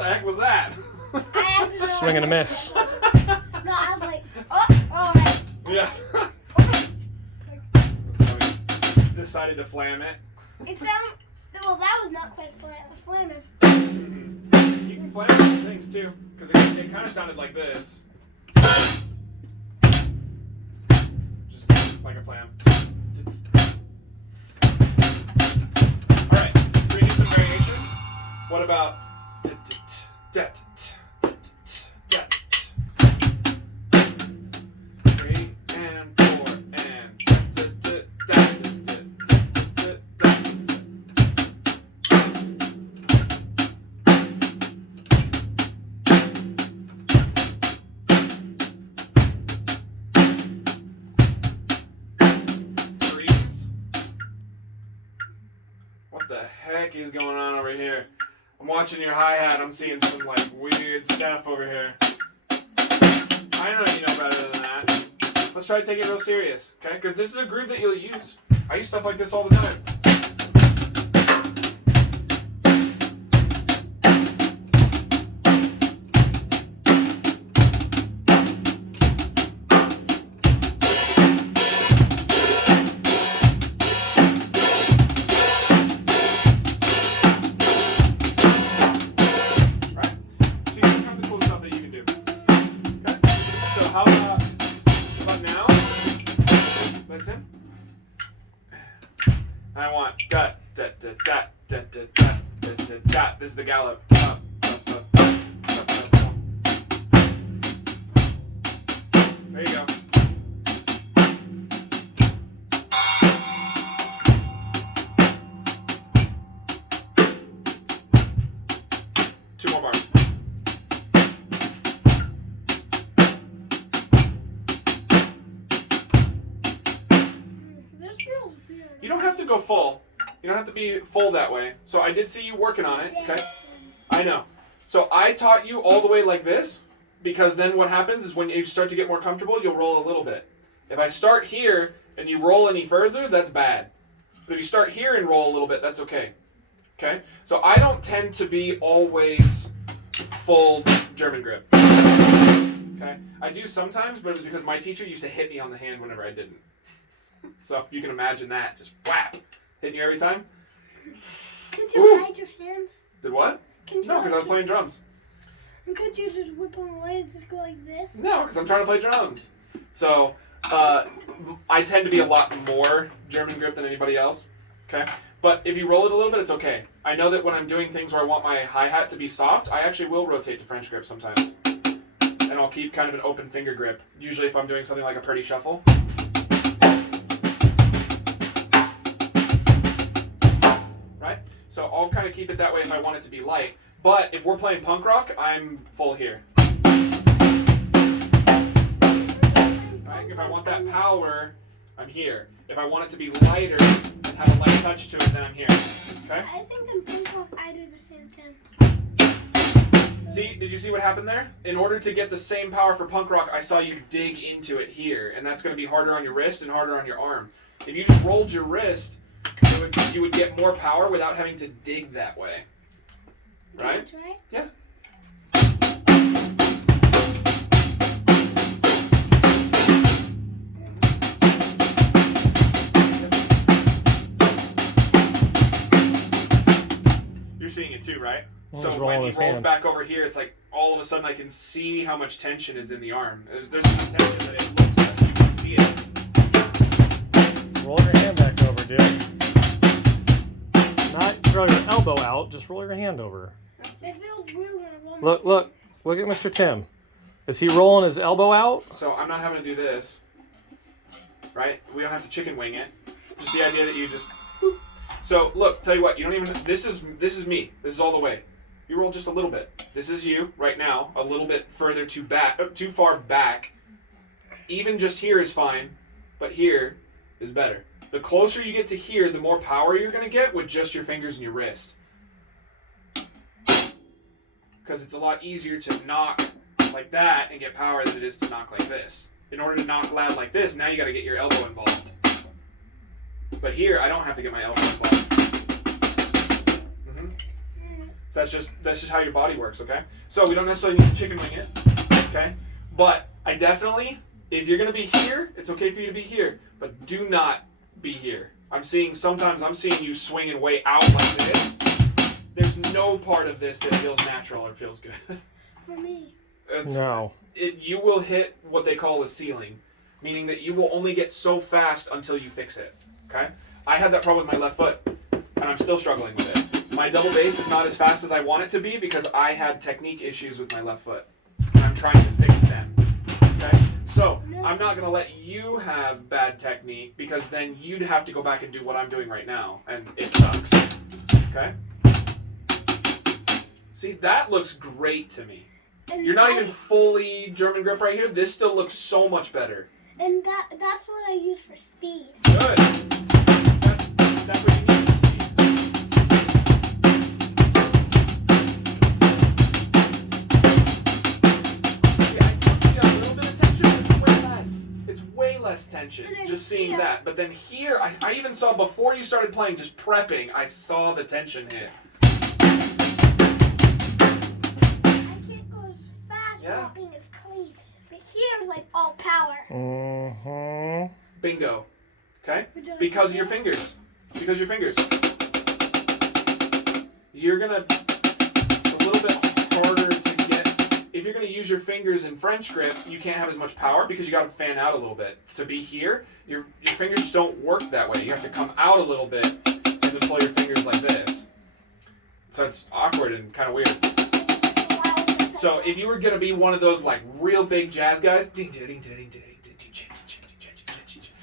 the heck was that? Swing and a miss. No, I was like, oh, alright. Yeah. So we decided to flam it. It sounded, well, that was not quite flammous. You can flam these things too, because it kind of sounded like this. Just like a flam. Alright, can we do some variations? What about 3 and 4 and What the heck is going on over here? I'm watching your hi-hat, I'm seeing some like weird stuff over here. I know you know better than that. Let's try to take it real serious, okay? Because this is a groove that you'll use. I use stuff like this all the time. I want dot dot dot dot dot dot dot dot dot. This is the gallop. There you go. Two more bars. You don't have to go full. You don't have to be full that way. So I did see you working on it, okay? I know. So I taught you all the way like this, because then what happens is when you start to get more comfortable, you'll roll a little bit. If I start here and you roll any further, that's bad. But if you start here and roll a little bit, that's okay. Okay? So I don't tend to be always full German grip. Okay? I do sometimes, but it was because my teacher used to hit me on the hand whenever I didn't. So if you can imagine that, just whap, hitting you every time. Could you hide your hands? Did what? No, because I was playing drums. And could you just whip them away and just go like this? No, because I'm trying to play drums. So I tend to be a lot more German grip than anybody else. Okay? But if you roll it a little bit, it's okay. I know that when I'm doing things where I want my hi-hat to be soft, I actually will rotate to French grip sometimes. And I'll keep kind of an open finger grip. Usually if I'm doing something like a Purdy shuffle. Right? So I'll kind of keep it that way if I want it to be light. But if we're playing punk rock, I'm full here. Right? If I want that power, I'm here. If I want it to be lighter and have a light touch to it, then I'm here. Okay? I think in punk rock I do the same thing. See, did you see what happened there? In order to get the same power for punk rock, I saw you dig into it here, and that's going to be harder on your wrist and harder on your arm. If you just rolled your wrist, you would get more power without having to dig that way. Right? Can I try? Yeah. You're seeing it too, right? Well, So he's when rolling he his rolls hand. back over here, it's like all of a sudden I can see how much tension is in the arm. There's enough tension that it looks like you can see it. Roll your hand back over, dude. Not throw your elbow out, just roll your hand over. It feels weird when I roll my Look at Mr. Tim. Is he rolling his elbow out? So I'm not having to do this, right? We don't have to chicken wing it. Just the idea that you just. Boop. So look, tell you what, you don't even. This is me. This is all the way. You roll just a little bit. This is you right now, a little bit further too far back. Even just here is fine, but here is better. The closer you get to here, the more power you're gonna get with just your fingers and your wrist. Because it's a lot easier to knock like that and get power than it is to knock like this. In order to knock loud like this, now you got to get your elbow involved. But here, I don't have to get my elbow involved. So that's just how your body works, okay? So we don't necessarily need to chicken wing it, okay? But I definitely, if you're gonna be here, it's okay for you to be here, but do not be here. Sometimes I'm seeing you swinging way out like this. There's no part of this that feels natural or feels good. For me. No. You will hit what they call a ceiling, meaning that you will only get so fast until you fix it, okay? I had that problem with my left foot, and I'm still struggling with it. My double bass is not as fast as I want it to be because I had technique issues with my left foot, and I'm trying to fix them, okay? So, I'm not going to let you have bad technique because then you'd have to go back and do what I'm doing right now, and it sucks, okay? See, that looks great to me. And You're not even fully German grip right here. This still looks so much better. And that's what I use for speed. Good. That's what you need. Yeah, I still see a little bit of tension, but it's way less. It's way less tension, And then just seeing here- that. But then here, I even saw before you started playing, just prepping, I saw the tension hit. I can't go as fast Yeah. without being as clean. But here's like all power. Mm-hmm. Bingo. Okay? Which is Because of your fingers. Because your fingers. You're gonna a little bit harder to get. If you're gonna use your fingers in French grip, you can't have as much power because you gotta fan out a little bit. To be here, your fingers just don't work that way. You have to come out a little bit and then pull your fingers like this. So it's awkward and kind of weird. So if you were gonna be one of those like real big jazz guys,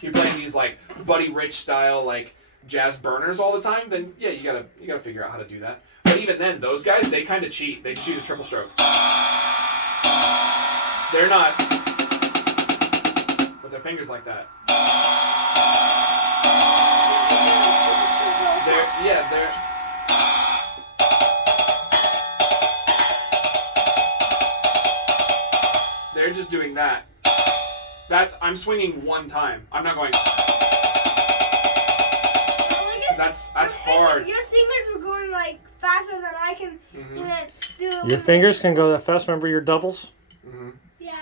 you're playing these like Buddy Rich style like jazz burners all the time, then yeah, you gotta figure out how to do that. But even then, those guys, they kind of cheat. They just use a triple stroke. They're not with their fingers like that. They're just doing that. I'm swinging one time. I'm not going. That's hard. Your fingers are going like faster than I can even do. Your fingers can go that fast. Remember your doubles? Mm-hmm. Yeah.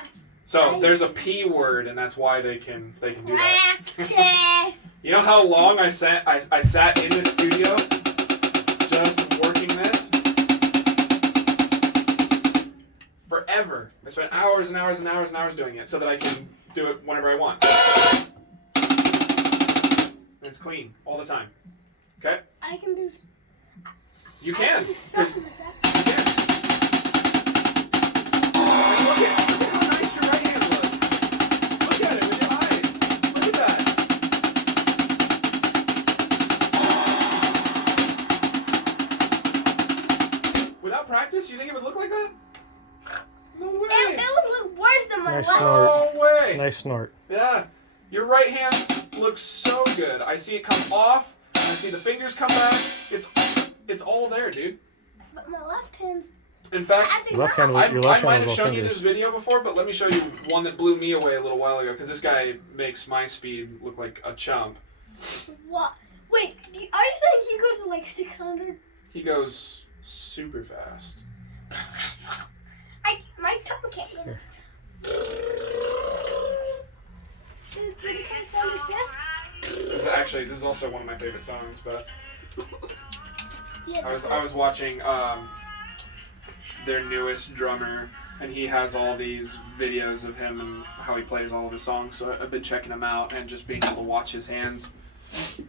So there's a P word, and that's why they can do that. Practice. You know how long I sat in this studio just working this? Forever. I spent hours and hours and hours and hours doing it so that I can do it whenever I want. And it's clean all the time. Okay? I can do. You can. I can do something with that. Look at how nice your right hand looks. Look at it with your eyes. Look at that. Without practice, you think it would look like that? No way. It would look worse than my Nice left. snort. No way. Nice snort. Yeah. Your right hand looks so good. I see it come off, and I see the fingers come back. It's all there, dude. But my left hand's In fact, acting Left hand up. was- I Your left might hand have was shown all you this fingers. video before, but let me show you one that blew me away a little while ago, because this guy makes my speed look like a chump. What? Wait, are you saying he goes to like 600? He goes super fast. My tongue can't move. Did it kind of sound like this? This is also one of my favorite songs, but Yeah. I was watching their newest drummer, and he has all these videos of him and how he plays all of his songs, so I've been checking him out and just being able to watch his hands. So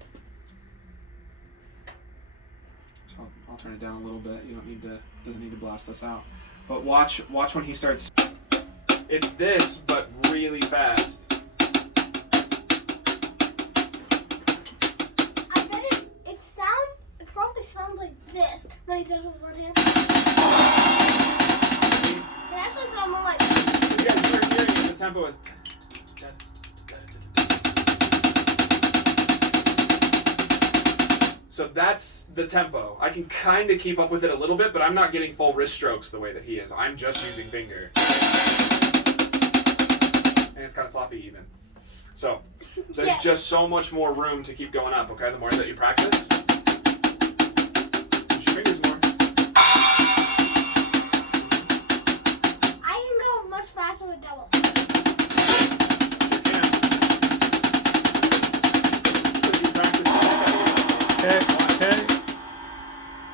I'll turn it down a little bit. Doesn't need to blast us out. But watch when he starts. It's this, but really fast. I bet it probably sounds like this when he does it with one hand. It actually sounds more like. Yeah, you're hearing the tempo is. So that's the tempo. I can kind of keep up with it a little bit, but I'm not getting full wrist strokes the way that he is. I'm just using finger. And it's kind of sloppy even. So there's Yeah. just so much more room to keep going up, okay? The more that you practice. Use your fingers more. Okay. It's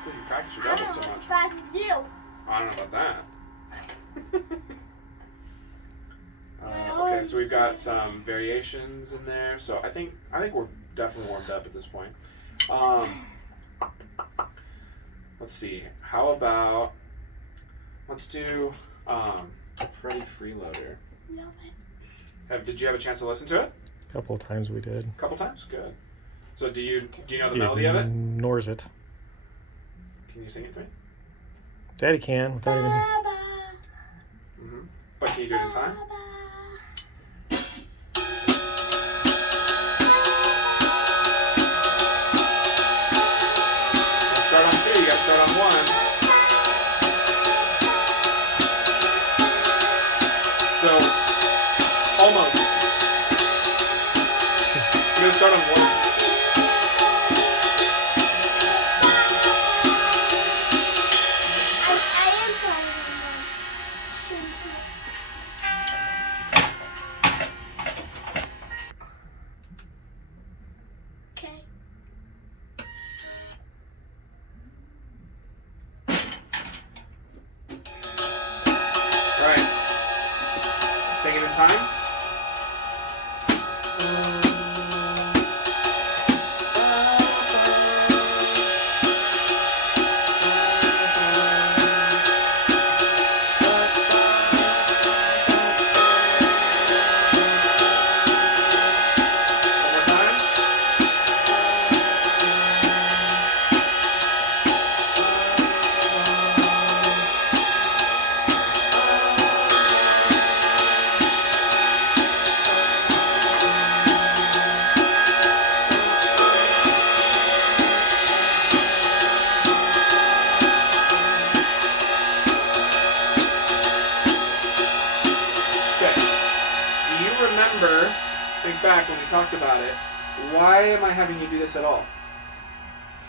because you practice your I don't doubles know so as much. fast as you. I don't know about that. Okay, so we've got some variations in there. So I think we're definitely warmed up at this point. Let's see. How about let's do Freddy Freeloader. No, Did you have a chance to listen to it? A couple of times we did. A couple times. Good. So do you know the melody of it? Ignores it. Can you sing it to me? Daddy can without even. Baba, Mm-hmm. But can you do it in time? Baba. Start on 2. You gotta start on 1. So almost. You gotta start on 1. I am trying to change it. Okay. Right. Sing it in time. One more time. Okay. Do you remember, think back when we talked about it, why am I having you do this at all?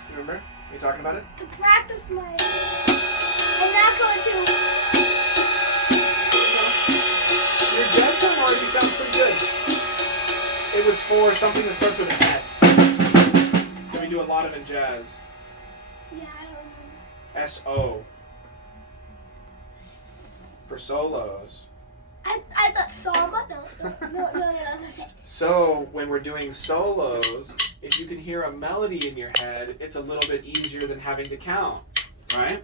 You remember? Are you talking about it? To practice my. I'm not going to. Your jazz time already sounds pretty good. It was for something that starts with an S. That we do a lot of in jazz. Yeah, I don't remember. S-O. For solos. I thought Samba. No. That's it. So when we're doing solos, if you can hear a melody in your head, it's a little bit easier than having to count, right?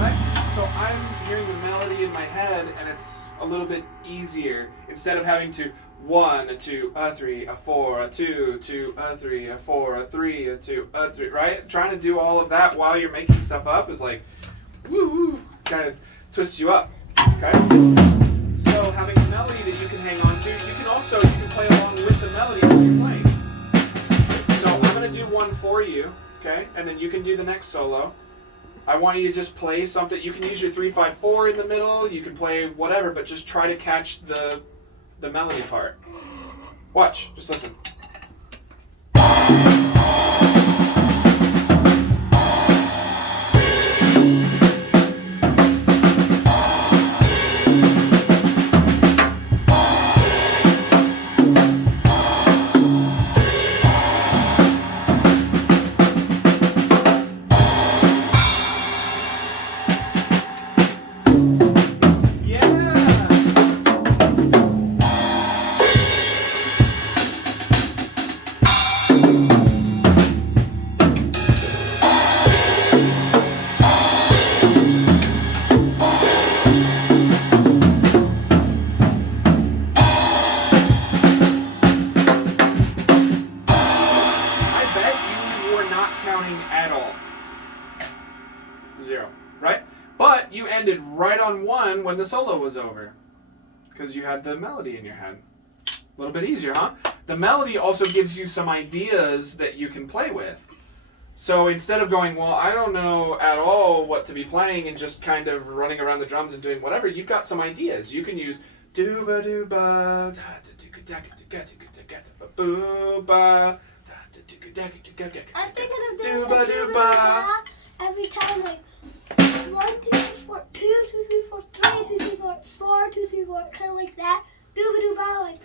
Right? So I'm hearing the melody in my head, and it's a little bit easier instead of having to 1, a 2, a 3, a 4, a 2, 2, a 3, a 4, a 3, a 2, a 3. Right? Trying to do all of that while you're making stuff up is like, woo, kind of twists you up. Okay. So having a melody that you can hang on to, you can play along with the melody while you're playing. So I'm gonna do one for you, okay, and then you can do the next solo. I want you to just play something. You can use your 3-5-4 in the middle. You can play whatever, but just try to catch the melody part. Watch. Just listen. At all. 0, right? But you ended right on 1 when the solo was over because you had the melody in your head. A little bit easier, huh? The melody also gives you some ideas that you can play with. So instead of going, well, I don't know at all what to be playing and just kind of running around the drums and doing whatever, you've got some ideas. You can use Dooba dooba. Da da dooga dagga dooga dooga dagga da ba booba. Da da dooga dagga dooga dagga. I'm thinking of Dooba doing dooba. every time, like 1, 2, 3, 4, 2, 2, 3, 4, 3, 2, 3, 4, 4, 2, 3, 4, kind of like that. Dooba dooba, like.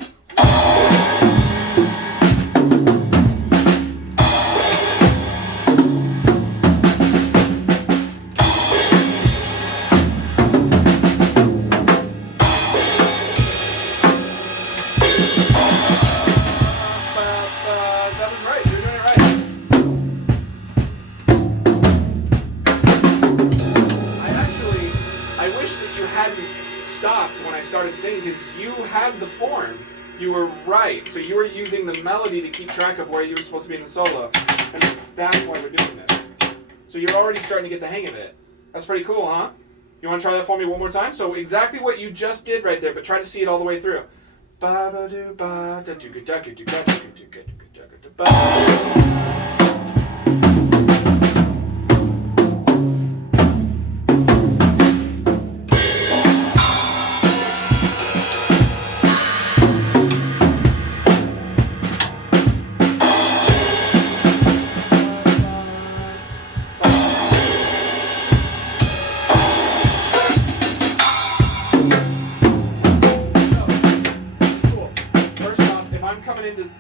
That was right. You're doing it right. I wish that you hadn't stopped when I started singing because you had the form. You were right. So you were using the melody to keep track of where you were supposed to be in the solo. And that's why we're doing this. So you're already starting to get the hang of it. That's pretty cool, huh? You want to try that for me one more time? So exactly what you just did right there, but try to see it all the way through. Ba ba do ba da do ga da ga do ga do ga do ga do ga da ga ba.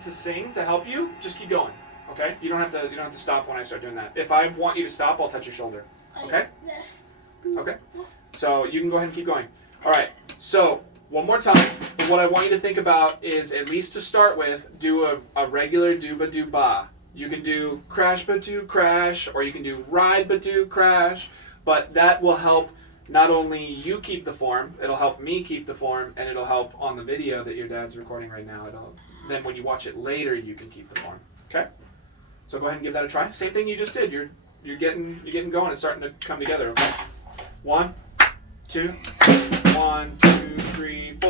To sing to help you, just keep going. Okay? You don't have to stop when I start doing that. If I want you to stop, I'll touch your shoulder. Okay? This. Okay. So you can go ahead and keep going. All right. So one more time. What I want you to think about is, at least to start with, do a regular do ba do ba. You can do crash ba do crash, or you can do ride ba do crash. But that will help not only you keep the form, it'll help me keep the form, and it'll help on the video that your dad's recording right now. Then when you watch it later, you can keep the form. Okay? So go ahead and give that a try. Same thing you just did. You're getting going. It's starting to come together. Okay? 1, 2, 1, 2, 3, 4.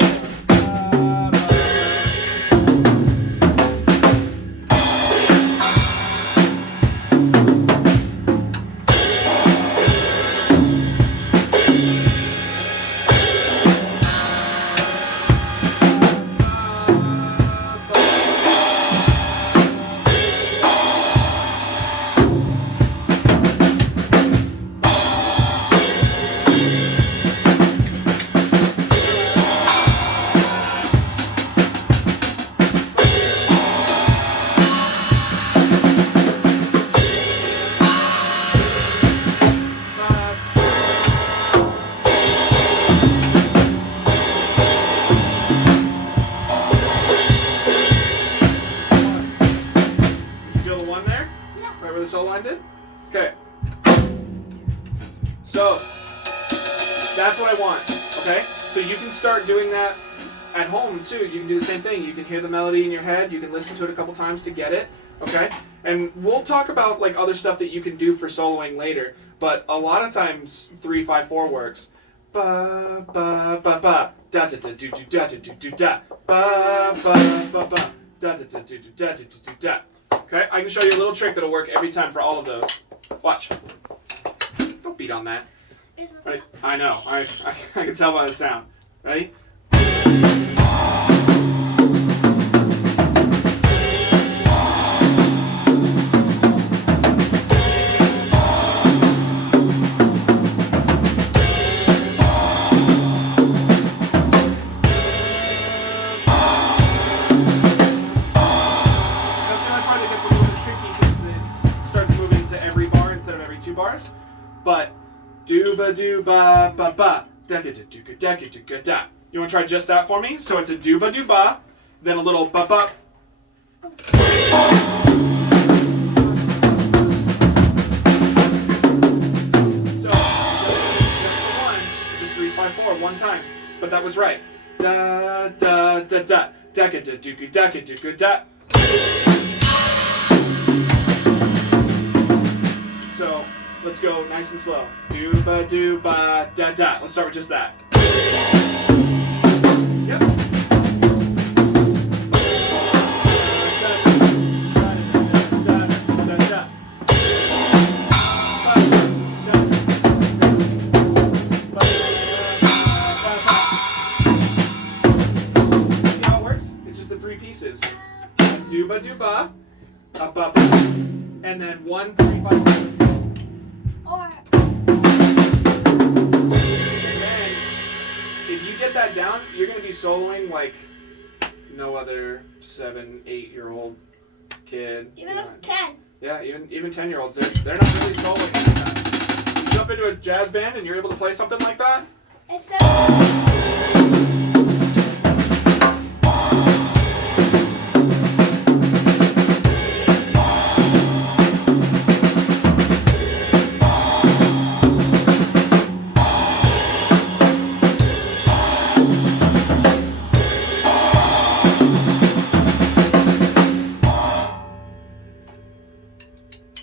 The solo line did? Okay. So that's what I want. Okay? So you can start doing that at home too. You can do the same thing. You can hear the melody in your head. You can listen to it a couple times to get it. Okay? And we'll talk about like other stuff that you can do for soloing later. But a lot of times 3-5-4 works. Ba ba ba ba da da da do do da da do do da ba ba ba ba da da da do do da da do do da. Okay, I can show you a little trick that'll work every time for all of those. Watch. Don't beat on that. Ready? I know. I can tell by the sound. Ready? Bars, but do ba do ba ba ba da ga da do ga da ga do ga da. You want to try just that for me? So it's a do ba do ba, then a little ba ba. So just 3-5-4 one time, but that was right. Da da da da da ga da do ga da ga do ga da. So let's go nice and slow. Do ba da da. Let's start with just that. Yep. 3 pieces. Dooba dooba, up up, and then 1 3 5 Or And then if you get that down, you're gonna be soloing like no other 7, 8-year-old kid. even up 10. Yeah, even 10-year-olds, they're not really soloing like that. You jump into a jazz band and you're able to play something like that. It's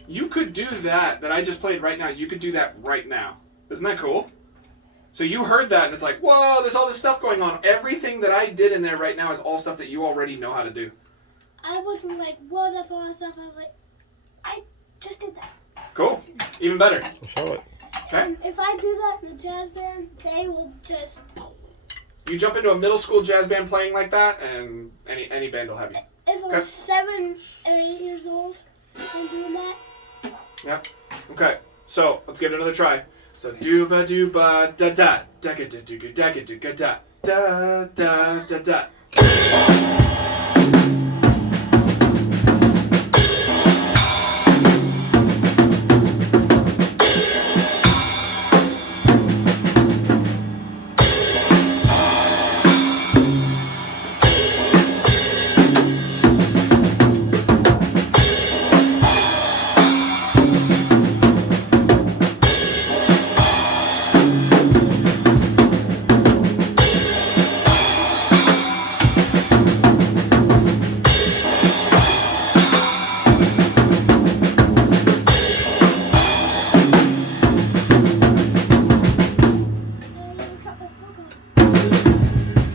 You could do that I just played right now. You could do that right now. Isn't that cool? So you heard that and it's like, whoa, there's all this stuff going on. Everything that I did in there right now is all stuff that you already know how to do. I wasn't like, whoa, that's a lot of stuff. I was like, I just did that. Cool. Even better. So show it. Okay. If I do that in the jazz band, they will just. You jump into a middle school jazz band playing like that and any band will have you. If I'm Okay. 7 or 8 years old, I'm doing that. Yep. Okay. So let's give it another try. So dooba dooba da da da ga da dooga da ga dooga da da da da da.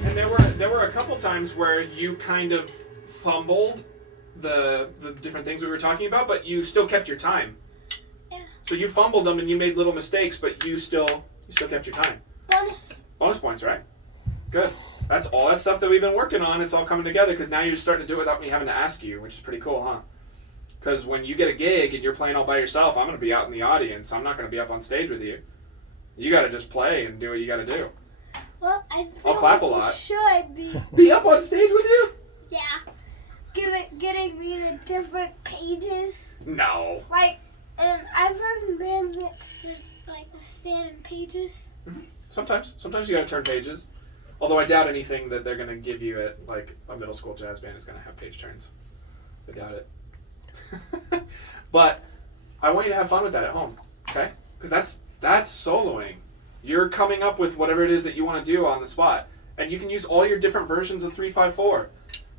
And there were a couple times where you kind of fumbled the different things we were talking about, but you still kept your time. Yeah. So you fumbled them and you made little mistakes, but you still kept your time. Bonus. Bonus points, right? Good. That's all that stuff that we've been working on. It's all coming together because now you're starting to do it without me having to ask you, which is pretty cool, huh? Because when you get a gig and you're playing all by yourself, I'm going to be out in the audience. I'm not going to be up on stage with you. You got to just play and do what you got to do. Well, I feel I'll clap like a lot. You should be. Be up on stage with you? Yeah. Getting me the different pages. No. Like, and I've heard in bands that there's like the standing pages. Sometimes you got to turn pages. Although I doubt anything that they're going to give you at like a middle school jazz band is going to have page turns. I doubt it. But I want you to have fun with that at home, okay? Because that's soloing. You're coming up with whatever it is that you want to do on the spot. And you can use all your different versions of 3-5-4.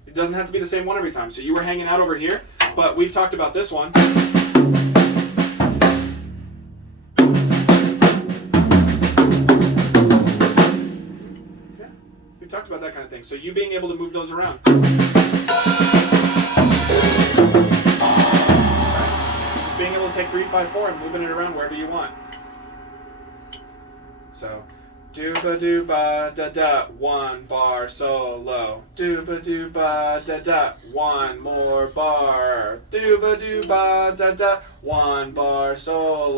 It doesn't have to be the same one every time. So you were hanging out over here, but we've talked about this one. Yeah, we've talked about that kind of thing. So you being able to move those around. Being able to take 3-5-4 and moving it around wherever you want. So, dooba dooba da da, 1 bar solo. Dooba dooba da da, 1 more bar. Dooba dooba da da, 1 bar solo.